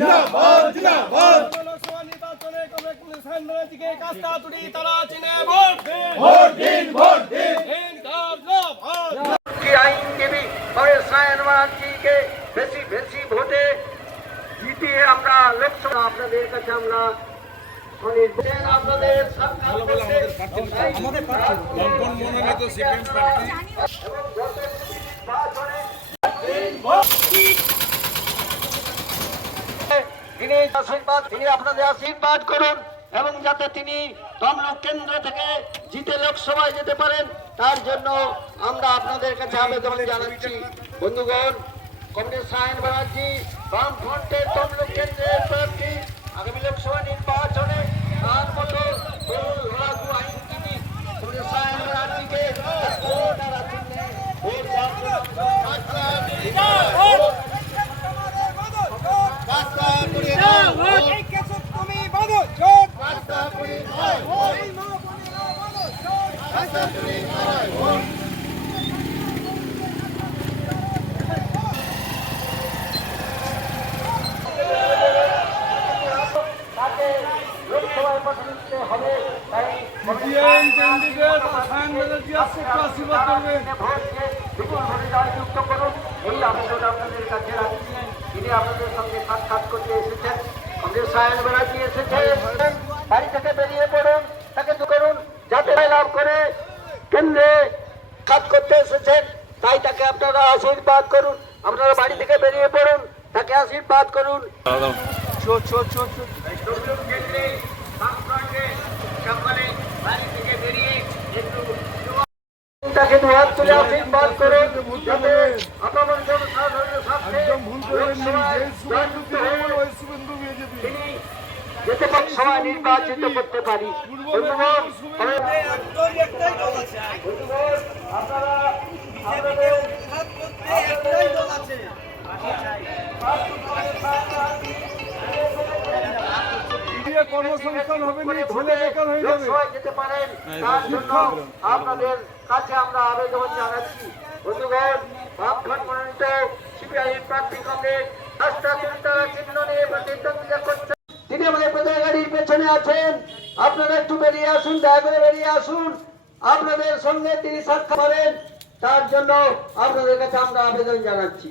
জিন্দাবাদ জিন্দাবাদ। লোকসভা নির্বাচনে কংগ্রেস সাংবাদিকে কাস্তা তুড়ি তারা চিনে ভোট দিন ভোট দিন। ভোট দিন জিন্দাবাদ की আইনজীবী পরে সায়নবাদজিকে বেশি বেশি ভোটে জিতিয়ে আমরা লোকসভা আপনাদের কাছে আমরা আপনাদের সরকার আমাদের মনোনীত সিপিএম প্রার্থী তিনি আশীর্বাদ, তিনি আপনাদের আশীর্বাদ করুন এবং যাতে তিনি তমলুক কেন্দ্র থেকে জিতে লোকসভায় যেতে পারেন, তার জন্য আমরা আপনাদের কাছে আবেদন জানাচ্ছি। বন্ধুগণ কমরেড সায়ন ব্যানার্জি বামফ্রন্টের তমলুক কেন্দ্রের প্রার্থী আগামী লোকসভা নির্বাচনে তার মতো তরুণ লড়াকু আইনজীবী কমরেড সায়ন ব্যানার্জিকে তারা চিহ্নে ভোট দেওয়ার জন্য রাস্তা করে দাও, ভোট রাস্তা করে দাও, ভোট রাস্তা করে দাও, ভোট তাকে লোকসভায় পাঠাতে হবে তাই সিপিএম ক্যান্ডিডেট ব্যানার্জি আসছে একটু আশীর্বাদ করবেন বিপুল ভোটে জয়যুক্ত করুন এই আবেদন আপনাদের কাছে রাখছি তিনি সঙ্গে সাক্ষাৎ করতে এসেছেন আমাদের সায়ন ব্যানার্জি এসেছেন বাড়ি থেকে বেরিয়ে পড়ুন তাকে দু করুন যাতে লাভ করে কেন্দ্রে কাজ করতে এসেছেন তাই তাকে আপনারা আশীর্বাদ করুন। আপনারা বাড়ি থেকে বেরিয়ে পড়ুন তাকে আশীর্বাদ করুন। তাকে দুহাত তুলে আশীর্বাদ করুন যাতে আপনাদের জনসাধারণের সাথে তিনি যেতে পারেন সভায় নির্বাচিত করতে পারি। কর্মসংস্থান হবে বেকার হয়ে যাবে। যেতে পারেন তার জন্য আপনাদের কাছে আমরা আবেদন জানাচ্ছি। বন্ধুগণ বামফ্রন্ট মনোনীত সিপিআইএম প্রার্থী কংগ্রেস চিন্তা চিহ্ন নিয়ে প্রতিদ্বন্দ্বিতা করছেন আছেন, আপনারা একটু বেরিয়ে আসুন, দয়া করে বেরিয়ে আসুন। আপনাদের সঙ্গে তিনি সাক্ষাৎ করেন, তার জন্য আপনাদের কাছে আমরা আবেদন জানাচ্ছি।